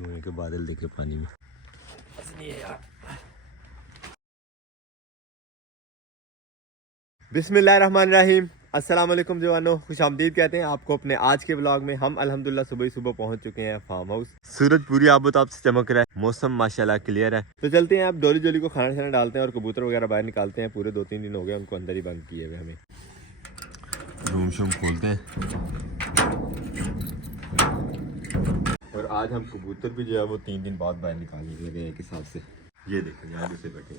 धुएं के बादल देखे पानी में। बिस्मिल्लाहिर्रहमानिर्रहीम। अस्सलाम वालेकुम जवानों, खुशामदीद कहते हैं आपको अपने आज के व्लॉग में। हम अल्हम्दुलिल्लाह सुबह ही सुबह पहुंच चुके हैं फार्म हाउस। सूरज पूरी आबोताब से चमक रहा है, मौसम माशाल्लाह क्लियर है। तो चलते हैं, आप डोली जोली को खाना शाना डालते हैं और कबूतर वगैरह बाहर निकालते हैं। पूरे 2-3 दिन हो गए उनको अंदर ही बंद किए हुए। हमें रूम शूम खोलते हैं और आज हम कबूतर भी जो है वो 3 दिन बाद बाहर निकालने लगे एक हिसाब से। ये देखो यहाँ से बैठे,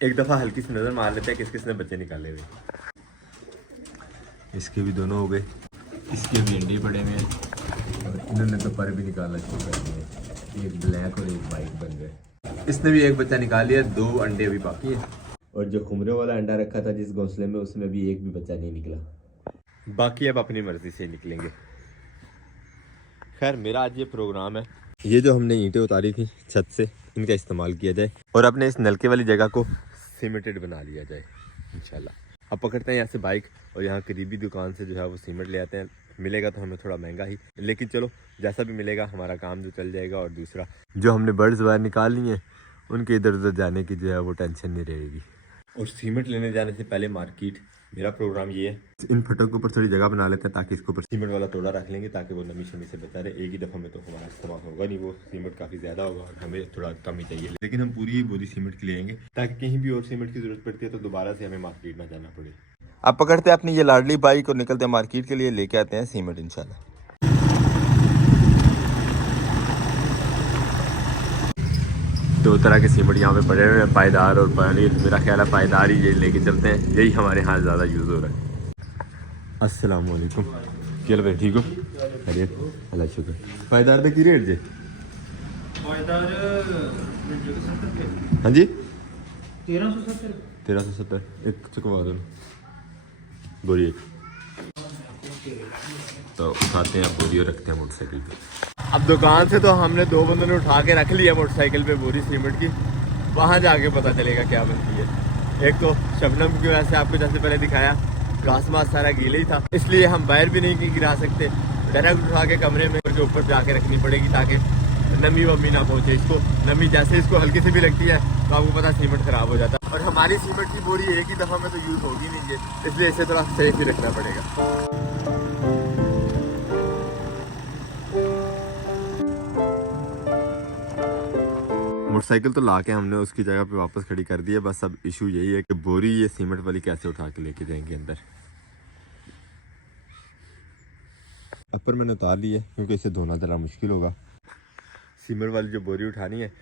एक दफ़ा हल्की सी नज़र मार लेते हैं किस किस ने बच्चे निकाले हुए। इसके भी दोनों हो गए, इसके भी अंडे पड़े हुए हैं और इन्होंने तो पर भी निकालना शुरू कर दिए। एक ब्लैक और एक वाइट बन गए। इसने भी एक बच्चा निकाल लिया, 2 अंडे अभी बाकी है। और जो खुमरे वाला अंडा रखा था जिस घोंसले में, उसमें भी एक भी बच्चा नहीं निकला। बाकी अब अपनी मर्जी से निकलेंगे। खैर मेरा आज ये प्रोग्राम है, ये जो हमने ईंटें उतारी थी छत से, इनका इस्तेमाल किया जाए और अपने इस नलके वाली जगह को सीमेंटेड बना लिया जाए इंशाल्लाह। अब पकड़ते हैं यहाँ से बाइक और यहाँ करीबी दुकान से जो है वो सीमेंट ले आते हैं। मिलेगा तो हमें थोड़ा महंगा ही, लेकिन चलो जैसा भी मिलेगा हमारा काम जो चल जाएगा। और दूसरा जो हमने बर्ड्स बाहर निकाल ली हैं उनके इधर उधर जाने की जो है वो टेंशन नहीं रहेगी। और सीमेंट लेने जाने से पहले मार्केट, मेरा प्रोग्राम ये है, इन फटक के ऊपर थोड़ी जगह बना लेते हैं ताकि इसके ऊपर सीमेंट वाला तोड़ा रख लेंगे ताकि वो नमी शमी से बचा रहे। एक ही दफ़ा में तो हमारा इस्तेमाल होगा नहीं, वो सीमेंट काफ़ी ज़्यादा होगा और हमें थोड़ा कम ही चाहिए। लेकिन हम पूरी बोरी सीमेंट की लेंगे ताकि कहीं भी और सीमेंट की ज़रूरत पड़ती है तो दोबारा से हमें मार्केट ना जाना पड़े। अब पकड़ते हैं अपनी ये लाडली बाइक और निकलते हैं मार्केट के लिए, लेके आते हैं सीमेंट इंशाल्लाह। 2 तरह के सीमेंट यहाँ पे पड़े हुए हैं, पायदार और पानी। मेरा ख्याल है पायदार ही ये लेके चलते हैं, यही हमारे यहाँ ज़्यादा यूज़ हो रहा है। अस्सलाम वालेकुम, क्या भाई ठीक हो? अरे अल्लाह शुक्र। पायदार का की रेट जे? हाँ जी 1370 एक चुकवा दो बोरी एक। तो उठाते हैं बोरी और रखते हैं मोटरसाइकिल पे। अब दुकान से तो हमने 2 बंदों ने उठा के रख लिया मोटरसाइकिल पे बोरी सीमेंट की। वहाँ जाके पता चलेगा क्या बनती है। एक तो शबनम की वजह से आपको जैसे पहले दिखाया घास मास सारा गीला ही था, इसलिए हम बाहर भी नहीं गिरा सकते। डायरेक्ट उठा के कमरे में के ऊपर जाके रखनी पड़ेगी ताकि नमी वमी ना पहुँचे इसको। नमी जैसे इसको हल्की से भी लगती है तो आपको पता सीमेंट खराब हो जाता है। और हमारी सीमेंट की बोरी एक ही दफ़ा में तो यूज़ होगी नहीं है, इसलिए इसे थोड़ा सेफ ही रखना पड़ेगा। मोटरसाइकिल तो लाके हमने उसकी जगह पे वापस खड़ी कर दी है। बस अब इशू यही है कि बोरी ये सीमेंट वाली कैसे उठा के लेके जाएंगे अंदर। अपर मैंने उतार ली है क्योंकि इसे धोना ज़रा मुश्किल होगा। सीमेंट वाली जो बोरी उठानी है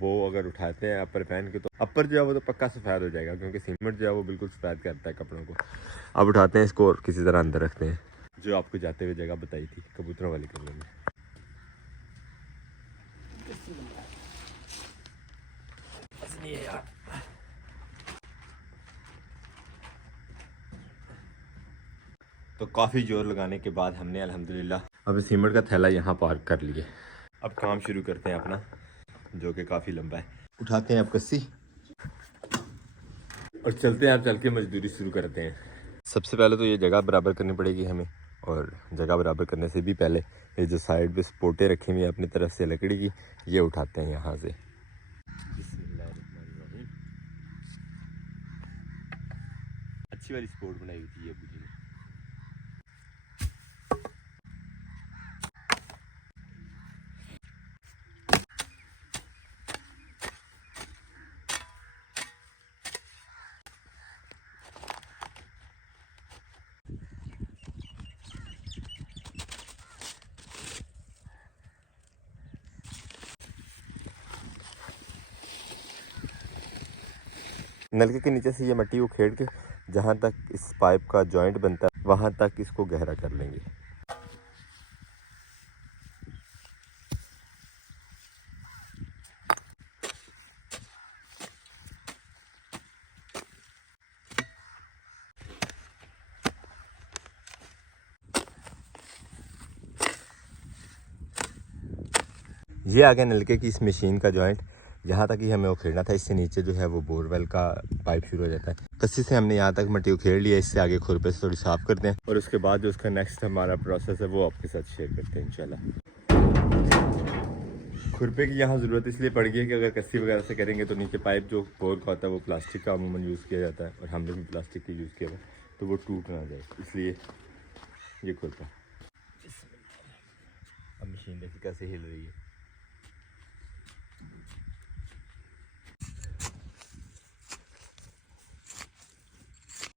वो अगर उठाते हैं अपर पहन के तो अपर जो है वो तो पक्का सफ़ेद हो जाएगा क्योंकि सीमेंट जो है वो बिल्कुल सफ़ेद करता है कपड़ों को। अब उठाते हैं इसको और किसी तरह अंदर रखते हैं, जो आपको जाते हुए जगह बताई थी कबूतरों वाली कमरे में। तो काफ़ी जोर लगाने के बाद हमने अल्हम्दुलिल्लाह अब सीमेंट का थैला यहाँ पार्क कर लिया। अब काम शुरू करते हैं अपना, जो कि काफ़ी लंबा है। उठाते हैं अब कस्सी और चलते हैं, अब चल के मजदूरी शुरू करते हैं। सबसे पहले तो ये जगह बराबर करनी पड़ेगी हमें, और जगह बराबर करने से भी पहले ये जो साइड पे सपोर्टें रखी हुई हैं अपनी तरफ से लकड़ी की, ये उठाते हैं यहाँ से। अच्छी वाली सपोर्ट बनाई हुई थी ये बुरी ने। नलके के नीचे से ये मिट्टी को खेड़ के जहाँ तक इस पाइप का जॉइंट बनता है वहाँ तक इसको गहरा कर लेंगे। ये आ गया नलके की इस मशीन का जॉइंट, जहाँ तक ही हमें उखेड़ना था। इससे नीचे जो है वो बोरवेल का पाइप शुरू हो जाता है। कस्सी से हमने यहाँ तक मिट्टी उखेड़ लिया, इससे आगे खुरपे से थोड़ी साफ़ करते हैं और उसके बाद जो उसका नेक्स्ट हमारा प्रोसेस है वो आपके साथ शेयर करते हैं इंशाल्लाह। खुरपे की यहाँ ज़रूरत इसलिए पड़ गई है कि अगर कस्सी वगैरह से करेंगे तो नीचे पाइप जो बोर का होता है वो प्लास्टिक का अमूमन यूज़ किया जाता है और हमने भी प्लास्टिक का यूज़ किया है तो वो टूट ना जाए, इसलिए ये खुरपा। अब मशीन देखिए कैसे हिल रही है।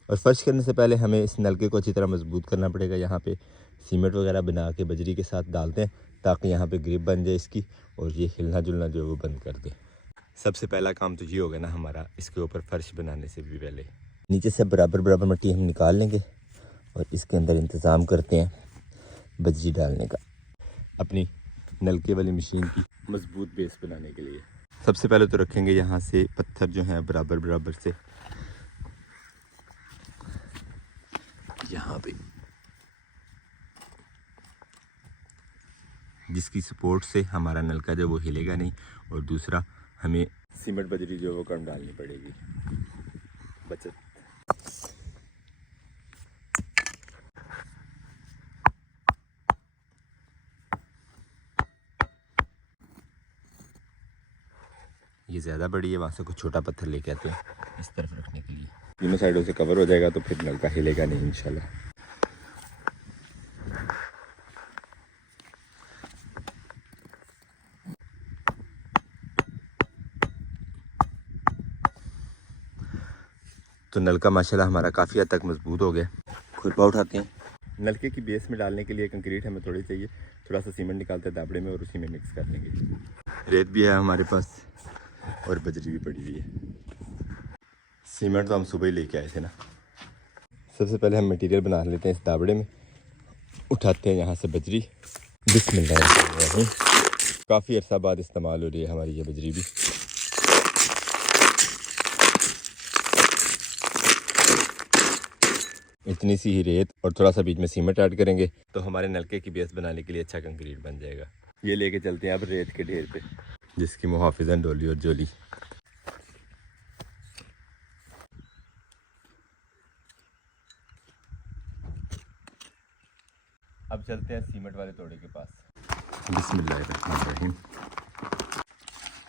और फर्श करने से पहले हमें इस नलके को अच्छी तरह मजबूत करना पड़ेगा। यहाँ पे सीमेंट वगैरह बना के बजरी के साथ डालते हैं ताकि यहाँ पे ग्रिप बन जाए इसकी और ये हिलना जुलना जो है वो बंद कर दे। सबसे पहला काम तो ये होगा ना हमारा, इसके ऊपर फर्श बनाने से भी पहले नीचे से बराबर बराबर मिट्टी हम निकाल लेंगे और इसके अंदर इंतज़ाम करते हैं बजरी डालने का अपनी नलके वाली मशीन की मजबूत बेस बनाने के लिए। सबसे पहले तो रखेंगे यहाँ से पत्थर जो हैं बराबर बराबर से यहाँ पे, जिसकी सपोर्ट से हमारा नलका जो वो हिलेगा नहीं। और दूसरा हमें सीमेंट बजरी जो वो कम डालनी पड़ेगी, बचत। ये ज़्यादा बड़ी है, वहाँ से कुछ छोटा पत्थर लेके आते हैं इस तरफ रखने के लिए। तीनों साइडों से कवर हो जाएगा तो फिर नलका हिलेगा नहीं इंशाल्लाह। तो नलका माशाल्लाह हमारा काफ़ी हद तक मजबूत हो गया। खुरपा उठाते हैं। नलके की बेस में डालने के लिए कंक्रीट हमें थोड़ी चाहिए, थोड़ा सा सीमेंट निकालते हैं दाबड़े में और उसी में मिक्स कर लेंगे। रेत भी है हमारे पास और बजरी भी पड़ी हुई है। सीमेंट तो हम सुबह ही लेके आए थे ना। सबसे पहले हम मटेरियल बना लेते हैं इस दाबड़े में। उठाते हैं यहाँ से बजरी। बिस्मिल्लाह। काफ़ी अरसा बाद इस्तेमाल हो रही है हमारी ये बजरी भी। इतनी सी ही रेत और थोड़ा सा बीच में सीमेंट ऐड करेंगे तो हमारे नलके की बेस बनाने के लिए अच्छा कंक्रीट बन जाएगा। ये लेके चलते हैं अब रेत के ढेर पे, जिसकी मुहाफिजन डोली और जोली। अब चलते हैं सीमेंट वाले तोड़े के पास। बिस्मिल्लाहिर्रहमानिर्रहीम।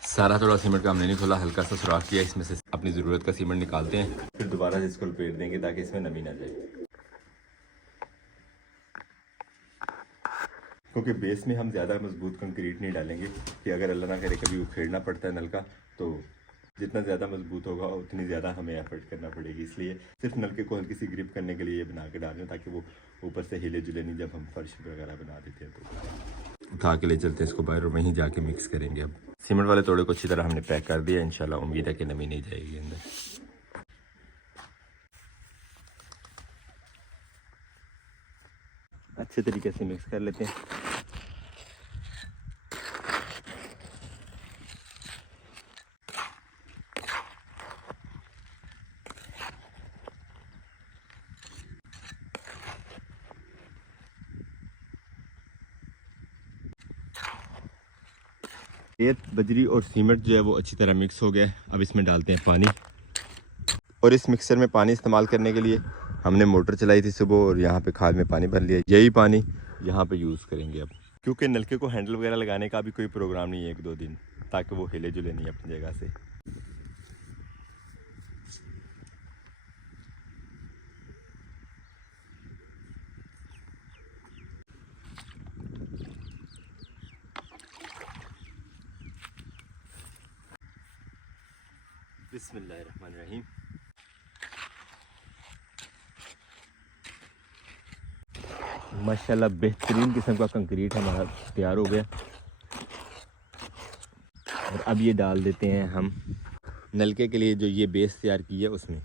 सारा थोड़ा सीमेंट का हमने नहीं खोला, हल्का सा सुराख किया, इसमें से अपनी ज़रूरत का सीमेंट निकालते हैं, फिर दोबारा से इसको लपेट देंगे ताकि इसमें नमी ना जाए। क्योंकि बेस में हम ज़्यादा मजबूत कंक्रीट नहीं डालेंगे कि अगर अल्लाह ना करे कभी उखेड़ना पड़ता है नलका तो जितना ज़्यादा मजबूत होगा उतनी ज़्यादा हमें एफर्ट करना पड़ेगी। इसलिए सिर्फ नलके को हल्की सी ग्रिप करने के लिए ये बना के डाल रहे हैं ताकि वो ऊपर से हिले जुले नहीं जब हम फर्श वगैरह बना देते हैं। तो उठा के ले चलते हैं इसको बाहर और वहीं जाके मिक्स करेंगे। अब सीमेंट वाले तोड़े को अच्छी तरह हमने पैक कर दिया। इंशाल्लाह उम्मीद है कि नमी नहीं जाएगी अंदर। अच्छे तरीके से मिक्स कर लेते हैं। रेत, बजरी और सीमेंट जो है वो अच्छी तरह मिक्स हो गया है। अब इसमें डालते हैं पानी। और इस मिक्सर में पानी इस्तेमाल करने के लिए हमने मोटर चलाई थी सुबह और यहाँ पे खाद में पानी भर लिया। यही पानी यहाँ पे यूज़ करेंगे अब, क्योंकि नलके को हैंडल वगैरह लगाने का भी कोई प्रोग्राम नहीं है 1-2 दिन, ताकि वो हिले जुले नहीं अपनी जगह से। बिस्मिल्लाहिर्रहमानिर्रहीम। माशाल्लाह बेहतरीन किस्म का कंक्रीट हमारा तैयार हो गया। और अब ये डाल देते हैं हम नलके के लिए जो ये बेस तैयार की है उसमें।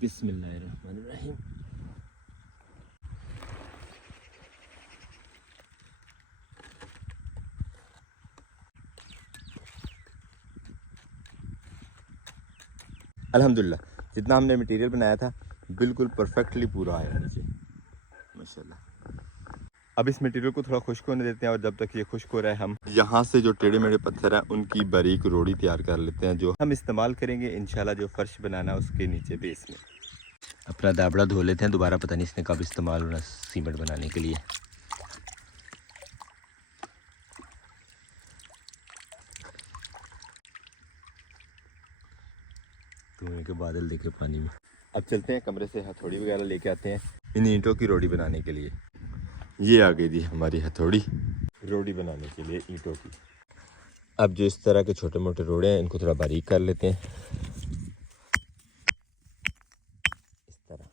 बिस्मिल्लाहिर्रहमानिर्रहीम। अल्हम्दुलिल्लाह जितना हमने मटेरियल बनाया था बिल्कुल परफेक्टली पूरा आया नीचे माशाल्लाह। अब इस मटेरियल को थोड़ा खुश्क होने देते हैं और जब तक ये खुश्क हो रहा है हम यहाँ से जो टेढ़े मेढ़े पत्थर हैं उनकी बारीक रोड़ी तैयार कर लेते हैं, जो हम इस्तेमाल करेंगे इंशाल्लाह जो फर्श बनाना है उसके नीचे बेस में। अपना दाबड़ा धो लेते हैं दोबारा, पता नहीं इसने कब इस्तेमाल होना सीमेंट बनाने के लिए। के बादल देखे पानी में। अब चलते हैं कमरे से हथौड़ी वगैरह लेके आते हैं इन ईंटों की रोटी बनाने के लिए। ये आ गई थी हमारी हथौड़ी रोटी बनाने के लिए ईंटों की। अब जो इस तरह के छोटे मोटे रोड़े हैं इनको थोड़ा बारीक कर लेते हैं इस तरह।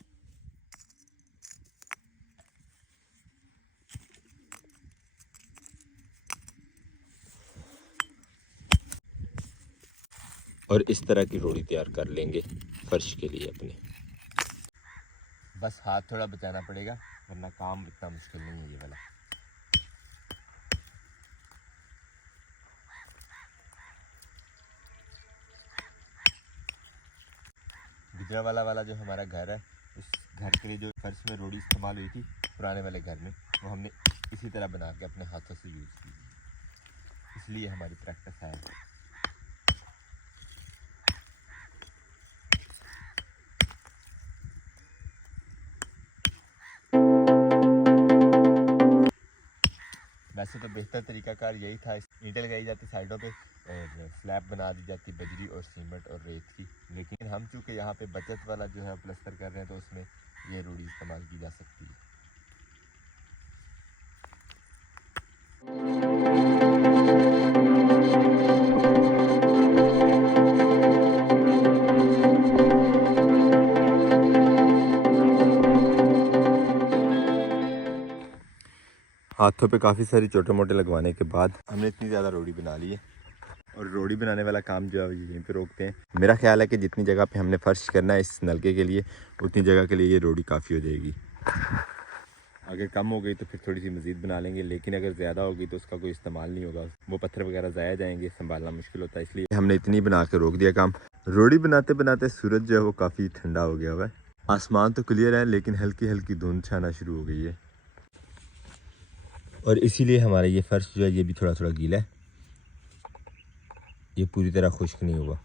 और इस तरह की रोटी तैयार कर लेंगे फर्श के लिए अपने। बस हाथ थोड़ा बचाना पड़ेगा वरना काम इतना मुश्किल नहीं है ये वाला। गुजरावाला वाला जो हमारा घर है उस घर के लिए जो फर्श में रोटी इस्तेमाल हुई थी पुराने वाले घर में, वो हमने इसी तरह बना के अपने हाथों से यूज़ की, इसलिए हमारी प्रैक्टिस है। वैसे तो बेहतर तरीकाकार यही था, ईंटें लगाई जाती साइडों पे और स्लैब बना दी जाती बजरी और सीमेंट और रेत की, लेकिन हम चूँकि यहाँ पे बचत वाला जो है प्लस्तर कर रहे हैं तो उसमें ये रोड़ी इस्तेमाल की जा सकती है। हाथों पे काफ़ी सारी छोटे मोटे लगवाने के बाद हमने इतनी ज़्यादा रोटी बना ली है और रोटी बनाने वाला काम जो है यहीं पे रोकते हैं। मेरा ख्याल है कि जितनी जगह पे हमने फर्श करना है इस नलके के लिए उतनी जगह के लिए ये रोटी काफ़ी हो जाएगी। अगर कम हो गई तो फिर थोड़ी सी मज़ीद बना लेंगे, लेकिन अगर ज़्यादा होगी तो उसका कोई इस्तेमाल नहीं होगा, वो पत्थर वगैरह ज़ाया जाएंगे, संभालना मुश्किल होता है, इसलिए हमने इतनी बना के रोक दिया काम। रोटी बनाते बनाते सूरज जो है वो काफ़ी ठंडा हो गया हुआ है। आसमान तो क्लियर है लेकिन हल्की हल्की धुंध छाना शुरू हो गई है और इसीलिए हमारा ये फर्श जो है ये भी थोड़ा थोड़ा गीला है, ये पूरी तरह खुश्क नहीं हुआ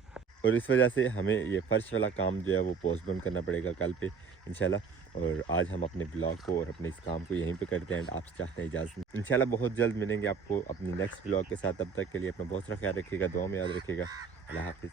और इस वजह से हमें ये फ़र्श वाला काम जो है वो पोस्टपोन करना पड़ेगा कल पे इंशाल्लाह। और आज हम अपने ब्लॉग को और अपने इस काम को यहीं पे करते हैं। आपसे चाहते हैं इजाज़त। इंशाल्लाह बहुत जल्द मिलेंगे आपको अपनी नेक्स्ट ब्लॉग के साथ। तब तक के लिए अपना बहुत सारा ख्याल रखिएगा, दुआ में याद रखिएगा। अल्लाह हाफिज़।